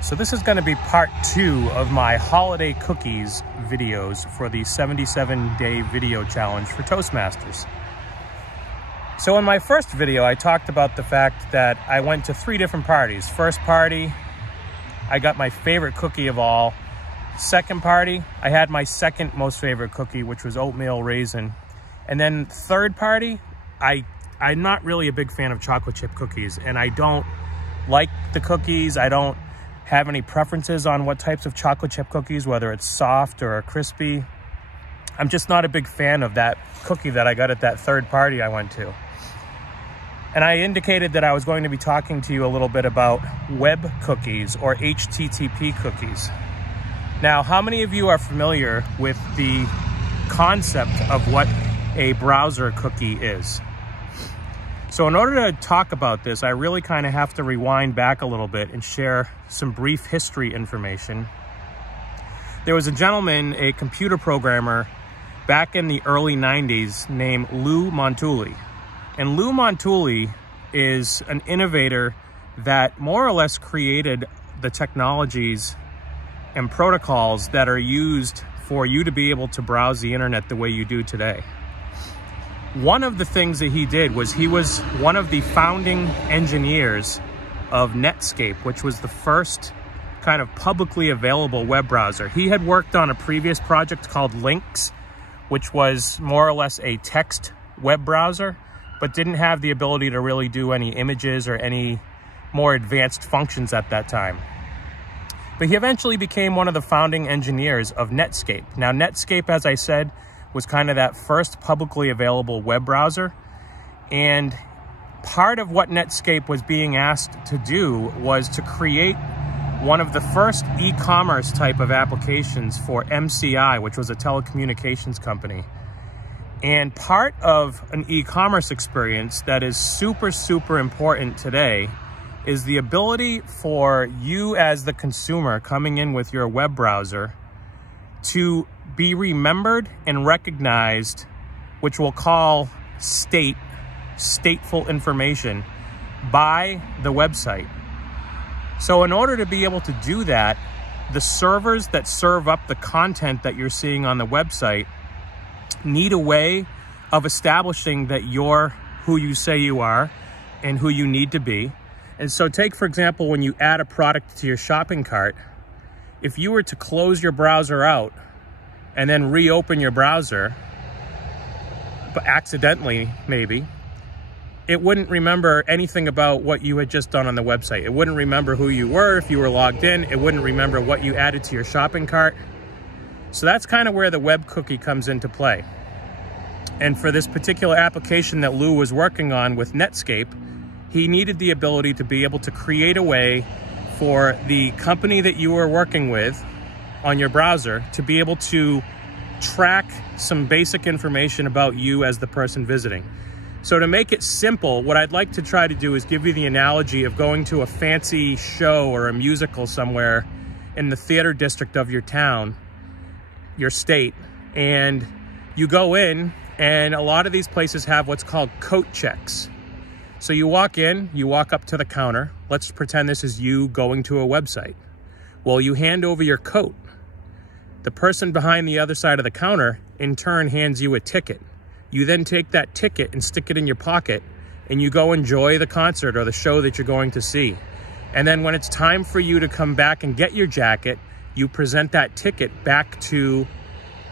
So this is going to be part 2 of my holiday cookies videos for the 77-day video challenge for Toastmasters. So in my first video, I talked about the fact that I went to 3 different parties. First party, I got my favorite cookie of all. Second party, I had my second most favorite cookie, which was oatmeal raisin. And then third party, I'm not really a big fan of chocolate chip cookies, and I don't like the cookies. I don't have any preferences on what types of chocolate chip cookies, whether it's soft or crispy. I'm just not a big fan of that cookie that I got at that third party I went to. And I indicated that I was going to be talking to you a little bit about web cookies or HTTP cookies. Now, how many of you are familiar with the concept of what a browser cookie is? So in order to talk about this, I really kind of have to rewind back a little bit and share some brief history information. There was a gentleman, a computer programmer, back in the early 90s named Lou Montulli. And Lou Montulli is an innovator that more or less created the technologies and protocols that are used for you to be able to browse the internet the way you do today. One of the things that he did was he was one of the founding engineers of Netscape, which was the first kind of publicly available web browser. He had worked on a previous project called Lynx, which was more or less a text web browser, but didn't have the ability to really do any images or any more advanced functions at that time. But he eventually became one of the founding engineers of Netscape. Now, Netscape, as I said, was kind of that first publicly available web browser. And part of what Netscape was being asked to do was to create one of the first e-commerce type of applications for MCI, which was a telecommunications company. And part of an e-commerce experience that is super, super important today is the ability for you as the consumer coming in with your web browser to be remembered and recognized, which we'll call stateful information, by the website. So in order to be able to do that, the servers that serve up the content that you're seeing on the website need a way of establishing that you're who you say you are and who you need to be. And so take, for example, when you add a product to your shopping cart, if you were to close your browser out and then reopen your browser, but accidentally maybe, it wouldn't remember anything about what you had just done on the website. It wouldn't remember who you were if you were logged in. It wouldn't remember what you added to your shopping cart. So that's kind of where the web cookie comes into play. And for this particular application that Lou was working on with Netscape, he needed the ability to be able to create a way for the company that you were working with on your browser to be able to track some basic information about you as the person visiting. So to make it simple, what I'd like to try to do is give you the analogy of going to a fancy show or a musical somewhere in the theater district of your town, your state, and you go in, and a lot of these places have what's called coat checks. So you walk in, you walk up to the counter. Let's pretend this is you going to a website. Well, you hand over your coat. The person behind the other side of the counter, in turn, hands you a ticket. You then take that ticket and stick it in your pocket, and you go enjoy the concert or the show that you're going to see. And then when it's time for you to come back and get your jacket, you present that ticket back to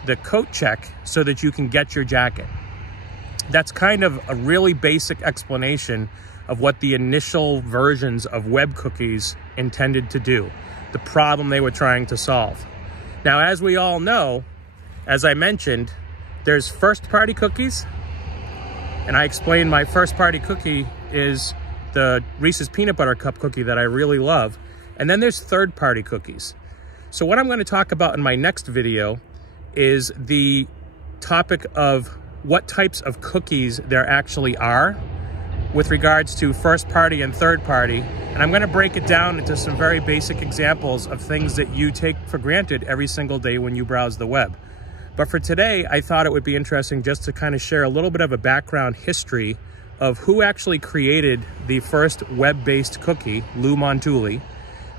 the coat check so that you can get your jacket. That's kind of a really basic explanation of what the initial versions of web cookies intended to do, the problem they were trying to solve. Now, as we all know, as I mentioned, there's first-party cookies, and I explained my first-party cookie is the Reese's Peanut Butter Cup cookie that I really love, and then there's third-party cookies. So what I'm going to talk about in my next video is the topic of what types of cookies there actually are with regards to first party and third party. And I'm going to break it down into some very basic examples of things that you take for granted every single day when you browse the web. But for today, I thought it would be interesting just to kind of share a little bit of a background history of who actually created the first web-based cookie, Lou Montulli,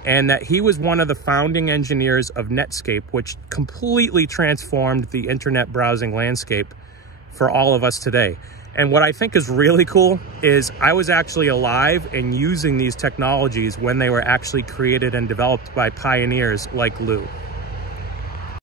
and that he was one of the founding engineers of Netscape, which completely transformed the internet browsing landscape for all of us today. And what I think is really cool is I was actually alive and using these technologies when they were actually created and developed by pioneers like Lou.